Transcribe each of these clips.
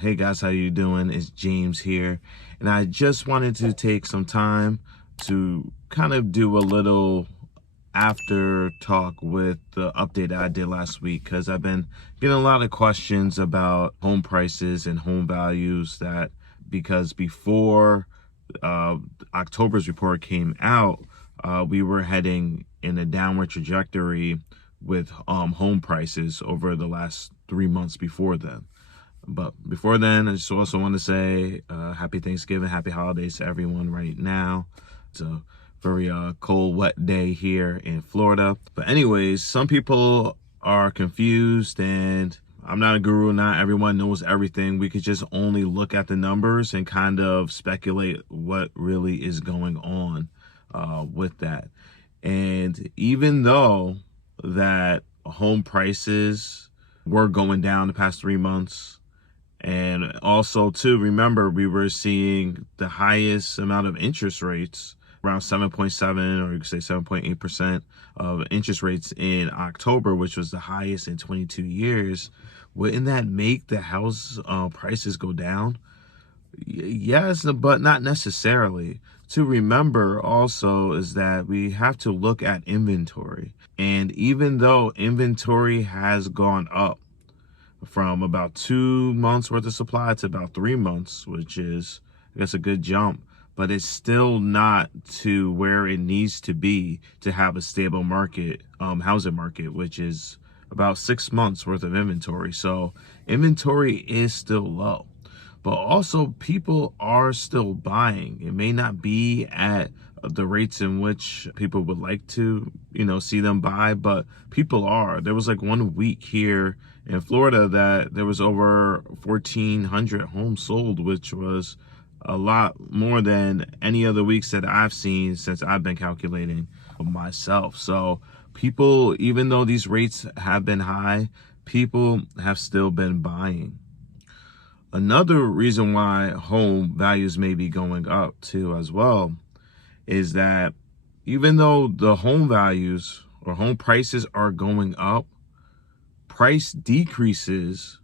Hey guys, how you doing? It's James here, and I just wanted to take some time to kind of do a little after talk with the update that I did last week, because I've been getting a lot of questions about home prices and home values. Because before October's report came out, we were heading in a downward trajectory with home prices over the last 3 months before then. But before then, I just also want to say happy Thanksgiving, happy holidays to everyone right now. It's a very cold, wet day here in Florida. But anyways, some people are confused, and I'm not a guru. Not everyone knows everything. We could just only look at the numbers and kind of speculate what really is going on with that. And even though that home prices were going down the past 3 months, and also, too, remember, we were seeing the highest amount of interest rates, around 7.7, or you could say 7.8% of interest rates in October, which was the highest in 22 years. Wouldn't that make the house prices go down? Yes, but not necessarily. To remember also is that we have to look at inventory. And even though inventory has gone up from about 2 months worth of supply to about 3 months, which is, I guess, a good jump, but it's still not to where it needs to be to have a stable market, housing market, which is about 6 months worth of inventory. So inventory is still low, but also people are still buying. It may not be at the rates in which people would like to, see them buy, but people are. There was like 1 week here in Florida that there was over 1,400 homes sold, which was a lot more than any other weeks that I've seen since I've been calculating myself. So people, even though these rates have been high, people have still been buying. Another reason why home values may be going up too as well is that even though the home values or home prices are going up, price decreases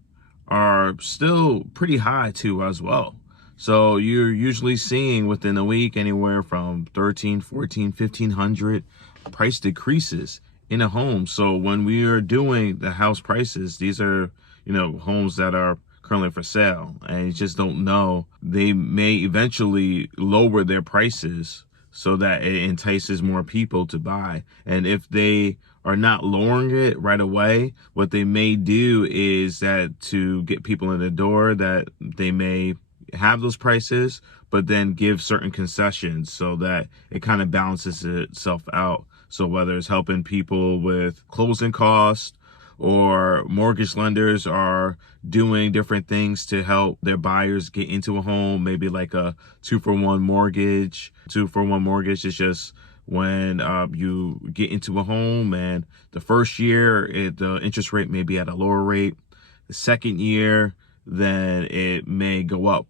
are still pretty high too as well. So you're usually seeing within a week anywhere from 13, 14, 1,500 price decreases in a home. So when we are doing the house prices, these are, homes that are currently for sale, and you just don't know. They may eventually lower their prices so that it entices more people to buy. And if they are not lowering it right away, what they may do is that to get people in the door, that they may have those prices, but then give certain concessions so that it kind of balances itself out. So whether it's helping people with closing costs, or mortgage lenders are doing different things to help their buyers get into a home, maybe like a 2-for-1 mortgage. 2-for-1 mortgage is just when you get into a home, and the first year the interest rate may be at a lower rate. The second year, then it may go up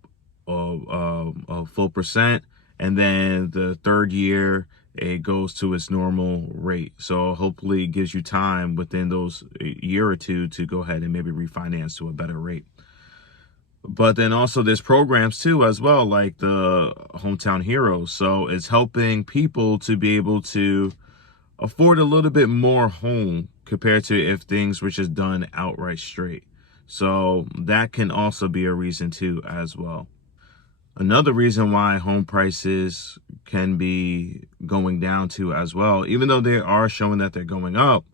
a full percent, and then the third year it goes to its normal rate. So hopefully it gives you time within those year or two to go ahead and maybe refinance to a better rate. But then also there's programs too as well, like the Hometown Heroes. So it's helping people to be able to afford a little bit more home compared to if things were just done outright straight. So that can also be a reason too as well. Another reason why home prices can be going down too as well, even though they are showing that they're going up,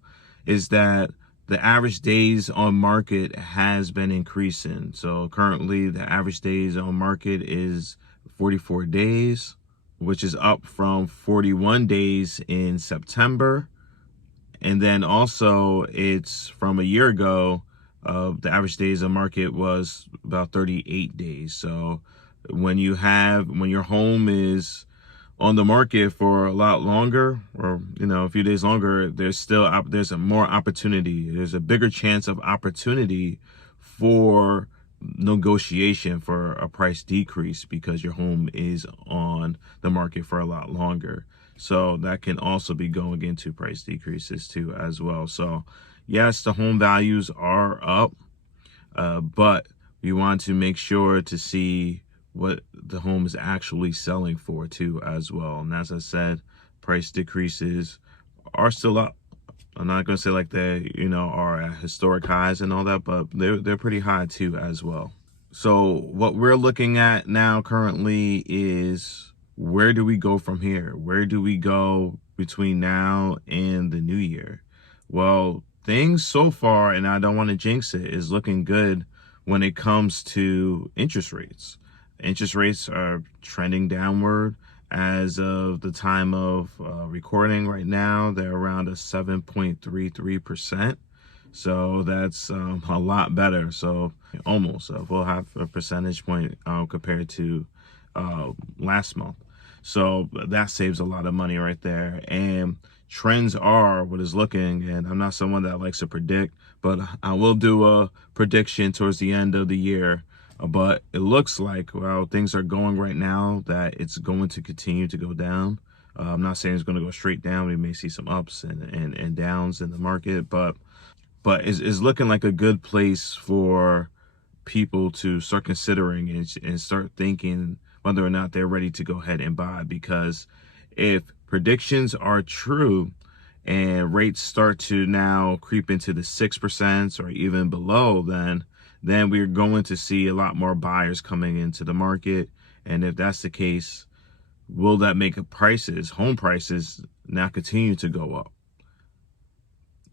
is that the average days on market has been increasing. So currently the average days on market is 44 days, which is up from 41 days in September. And then also it's from a year ago, the average days on market was about 38 days. So when your home is on the market for a lot longer, or a few days longer, there's a more opportunity. There's a bigger chance of opportunity for negotiation for a price decrease because your home is on the market for a lot longer. So that can also be going into price decreases too as well. So yes, the home values are up, but You want to make sure to see what the home is actually selling for too as well. And as I said, price decreases are still up. I'm not going to say like they, are at historic highs and all that, but they're pretty high too as well. So what we're looking at now currently is, where do we go from here? Where do we go between now and the new year? Well, things so far, and I don't want to jinx it, is looking good when it comes to interest rates. Interest rates are trending downward. As of the time of recording right now, they're around a 7.33%. So that's a lot better. So almost a full half a percentage point compared to last month. So that saves a lot of money right there. And trends are what is looking, and I'm not someone that likes to predict, but I will do a prediction towards the end of the year. But it looks like, well, things are going right now that it's going to continue to go down. I'm not saying it's going to go straight down. We may see some ups and downs in the market, but is looking like a good place for people to start considering and start thinking whether or not they're ready to go ahead and buy. Because if predictions are true and rates start to now creep into the 6% or even below, then we're going to see a lot more buyers coming into the market. And if that's the case, will that make home prices now continue to go up?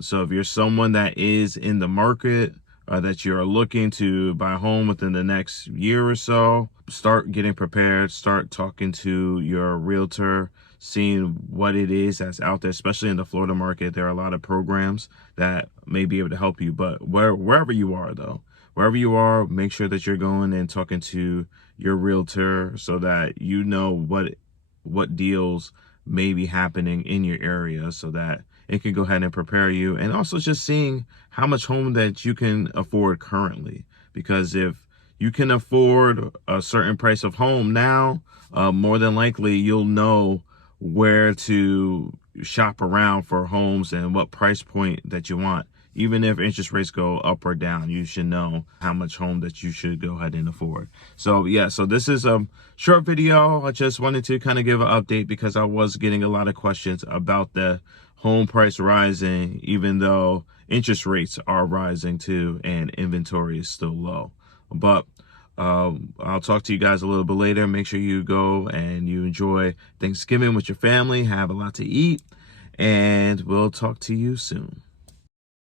So if you're someone that is in the market, that you're looking to buy a home within the next year or so, start getting prepared, start talking to your realtor, seeing what it is that's out there, especially in the Florida market. There are a lot of programs that may be able to help you. But wherever you are, though, wherever you are, make sure that you're going and talking to your realtor so that you know what deals may be happening in your area, so that it can go ahead and prepare you. And also just seeing how much home that you can afford currently. Because if you can afford a certain price of home now, more than likely you'll know where to shop around for homes and what price point that you want. Even if interest rates go up or down, you should know how much home that you should go ahead and afford. So yeah, so this is a short video. I just wanted to kind of give an update because I was getting a lot of questions about the home price rising, even though interest rates are rising too and inventory is still low. But I'll talk to you guys a little bit later. Make sure you go and you enjoy Thanksgiving with your family. Have a lot to eat, and we'll talk to you soon.